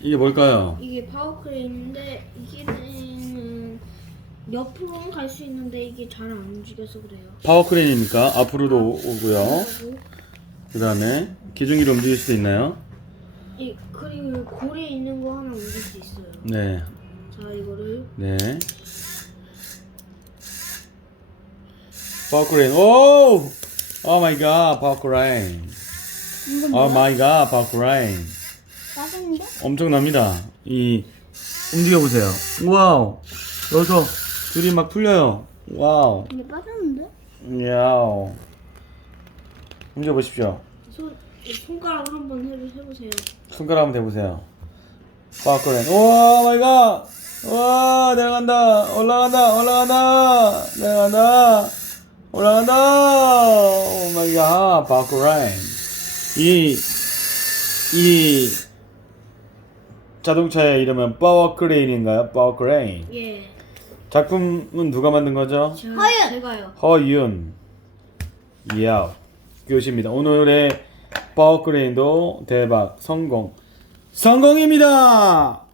이게 뭘까요? 이게 파워크레인인데 이게는 옆으로는 갈 수 있는데 이게 잘 안 움직여서 그래요. 파워크레인입니까? 앞으로도 오고요. 그리고 그 다음에 기둥이로 움직일 수도 있나요? 이 그리고 고리에 있는 거 하나 움직일 수 있어요. 네. 자 이거를 네. 파워크레인. 오! 오 마이 갓, 파워크레인. 오 마이 갓, 파워크레인. 빠졌는데? 엄청납니다. 이 움직여 보세요. 와우. 여기서 줄이 막 풀려요. 와우. 근데 빠졌는데? 야우. 움직여 보십시오. 손 손가락 한번 해 해보세요. 손가락 한번 대보세요. 파워크레인. 오 마이 갓. 와 내려간다. 올라간다. 올라간다. 내려간다. 올라간다. 오 마이 갓. 파워크레인. 이, 이 자동차의 이름은 파워크레인인가요? 파워크레인. 예. 작품은 누가 만든 거죠? 자, 허윤! 제가요. 허윤. 이야. 교시입니다. 오늘의 파워크레인도 대박 성공. 성공입니다.